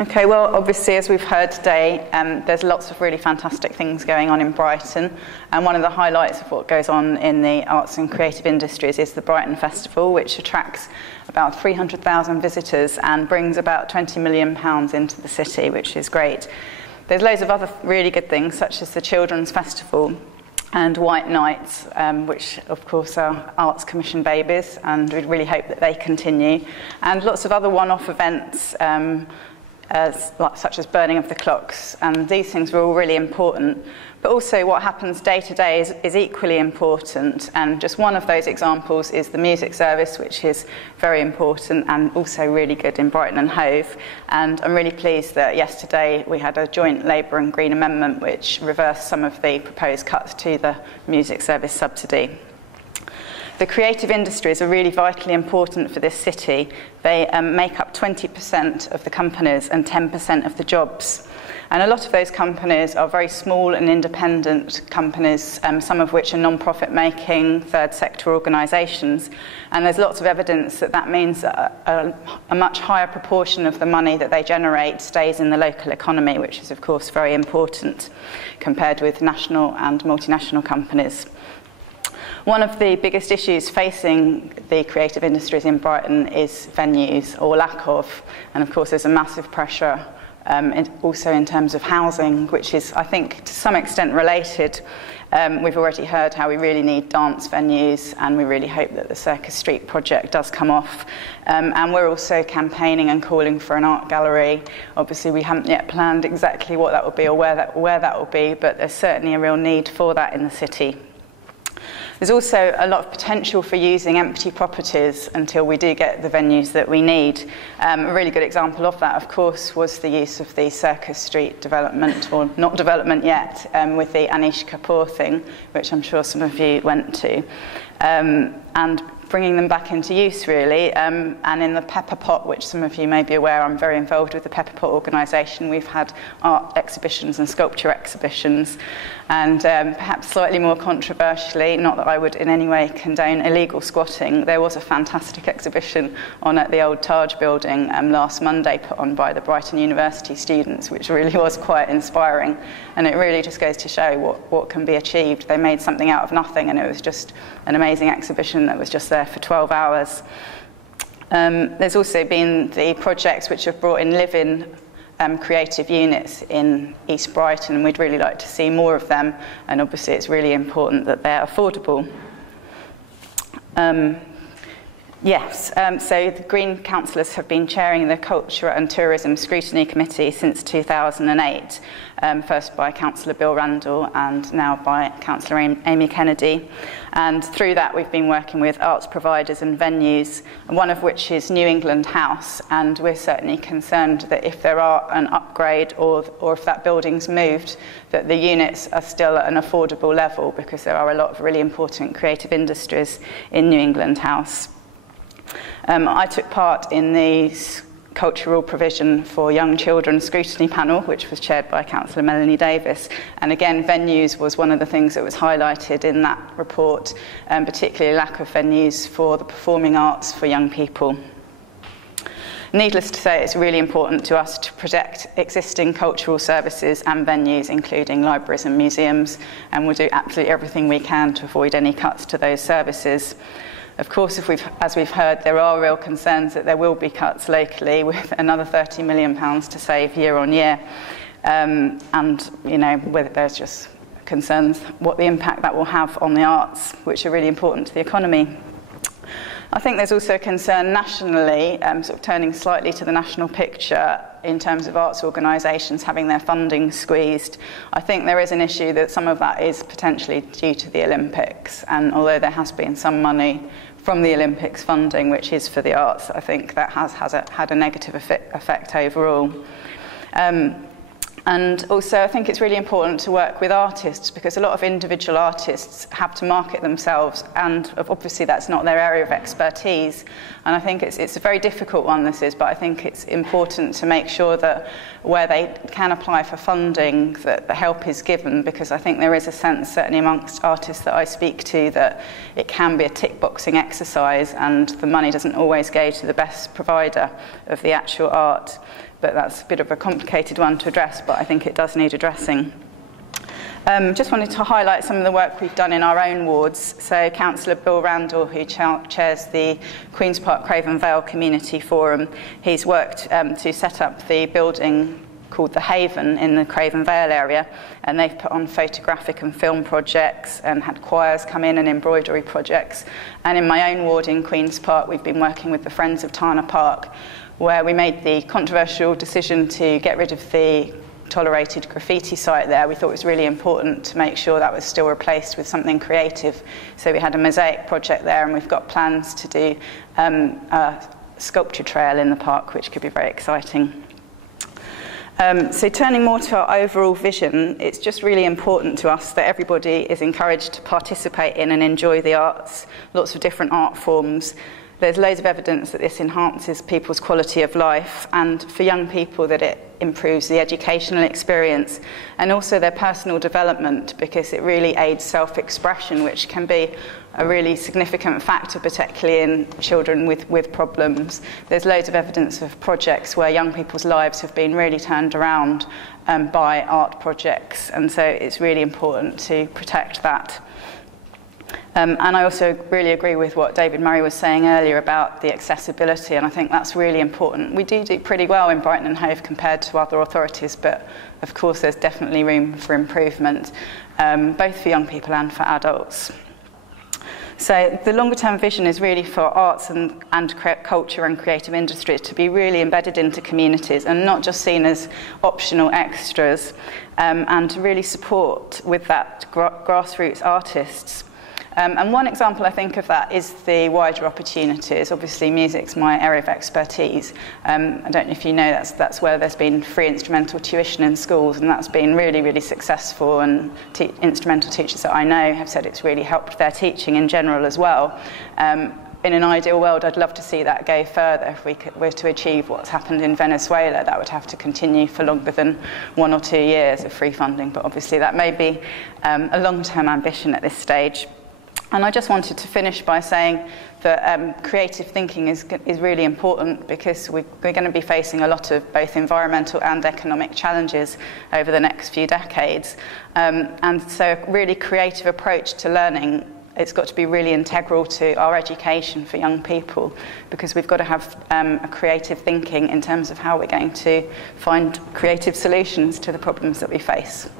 Okay, well, obviously, as we've heard today, there's lots of really fantastic things going on in Brighton, and one of the highlights of what goes on in the arts and creative industries is the Brighton Festival, which attracts about 300,000 visitors and brings about £20 million into the city, which is great. There's loads of other really good things, such as the Children's Festival and White Nights, which of course are Arts Commission babies, and we really hope that they continue, and lots of other one-off events, such as burning of the clocks, and these things are all really important. But also what happens day to day is equally important, and just one of those examples is the music service, which is very important and also really good in Brighton and Hove. And I'm really pleased that yesterday we had a joint Labour and Green amendment which reversed some of the proposed cuts to the music service subsidy. The creative industries are really vitally important for this city. They make up 20% of the companies and 10% of the jobs. And a lot of those companies are very small and independent companies, some of which are non-profit making, third sector organisations. And there's lots of evidence that that means that a much higher proportion of the money that they generate stays in the local economy, which is of course very important compared with national and multinational companies. One of the biggest issues facing the creative industries in Brighton is venues, or lack of, and of course there's a massive pressure also in terms of housing, which is, I think, to some extent related. We've already heard how we really need dance venues, and we really hope that the Circus Street project does come off. And we're also campaigning and calling for an art gallery. Obviously, we haven't yet planned exactly what that will be or where that will be, but there's certainly a real need for that in the city. There's also a lot of potential for using empty properties until we do get the venues that we need. A really good example of that, of course, was the use of the Circus Street development, or not development yet, with the Anish Kapoor thing, which I'm sure some of you went to. And bringing them back into use, really. And in the Pepper Pot, which some of you may be aware, I'm very involved with the Pepper Pot organisation. We've had art exhibitions and sculpture exhibitions. And perhaps slightly more controversially, not that I would in any way condone illegal squatting, there was a fantastic exhibition on at the old Taj building last Monday, put on by the Brighton University students, which really was quite inspiring. And it really just goes to show what can be achieved. They made something out of nothing, and it was just an amazing exhibition that was just there for 12 hours. There's also been the projects which have brought in live-in creative units in East Brighton, and we'd really like to see more of them, and obviously it's really important that they're affordable. So the Green councillors have been chairing the Culture and Tourism Scrutiny Committee since 2008, first by Councillor Bill Randall and now by Councillor Amy Kennedy. And through that we've been working with arts providers and venues, one of which is New England House, and we're certainly concerned that if there are an upgrade or if that building's moved, that the units are still at an affordable level, because there are a lot of really important creative industries in New England House. I took part in the cultural provision for young children scrutiny panel, which was chaired by Councillor Melanie Davis, and again venues was one of the things that was highlighted in that report, particularly lack of venues for the performing arts for young people. Needless to say, it's really important to us to protect existing cultural services and venues, including libraries and museums, and we'll do absolutely everything we can to avoid any cuts to those services. Of course, as we've heard, there are real concerns that there will be cuts locally, with another £30 million to save year on year. And, you know, there's just concerns what the impact that will have on the arts, which are really important to the economy. I think there's also a concern nationally, sort of turning slightly to the national picture, in terms of arts organisations having their funding squeezed. I think there is an issue that some of that is potentially due to the Olympics, and although there has been some money from the Olympics funding, which is for the arts, I think that has had a negative effect overall. And also I think it's really important to work with artists, because a lot of individual artists have to market themselves, and obviously that's not their area of expertise. And I think it's a very difficult one, this is, but I think it's important to make sure that where they can apply for funding, that the help is given, because I think there is a sense, certainly amongst artists that I speak to, that it can be a tick-boxing exercise and the money doesn't always go to the best provider of the actual art. but that's a bit of a complicated one to address, but I think it does need addressing. Just wanted to highlight some of the work we've done in our own wards. So Councillor Bill Randall, who chairs the Queen's Park Craven Vale Community Forum, he's worked to set up the building called The Haven in the Craven Vale area, and they've put on photographic and film projects and had choirs come in and embroidery projects. And in my own ward in Queen's Park, we've been working with the Friends of Tana Park, where we made the controversial decision to get rid of the tolerated graffiti site there. We thought it was really important to make sure that was still replaced with something creative. So we had a mosaic project there, and we've got plans to do a sculpture trail in the park, which could be very exciting. So turning more to our overall vision, it's just really important to us that everybody is encouraged to participate in and enjoy the arts, lots of different art forms. There's loads of evidence that this enhances people's quality of life, and for young people that it improves the educational experience and also their personal development, because it really aids self-expression, which can be a really significant factor, particularly in children with problems. There's loads of evidence of projects where young people's lives have been really turned around by art projects, and so it's really important to protect that. And I also really agree with what David Murray was saying earlier about the accessibility, and I think that's really important. We do pretty well in Brighton and Hove compared to other authorities, but of course there's definitely room for improvement, both for young people and for adults. So the longer term vision is really for arts and culture and creative industries to be really embedded into communities and not just seen as optional extras, and to really support with that grassroots artists. And one example I think of that is the wider opportunities. Obviously music's my area of expertise. I don't know if you know, that's where there's been free instrumental tuition in schools, and that's been really, really successful, and instrumental teachers that I know have said it's really helped their teaching in general as well. In an ideal world, I'd love to see that go further. If we were to achieve what's happened in Venezuela, that would have to continue for longer than 1 or 2 years of free funding, but obviously that may be a long-term ambition at this stage. And I just wanted to finish by saying that creative thinking is really important, because we're going to be facing a lot of both environmental and economic challenges over the next few decades. And so a really creative approach to learning, it's got to be really integral to our education for young people, because we've got to have a creative thinking in terms of how we're going to find creative solutions to the problems that we face.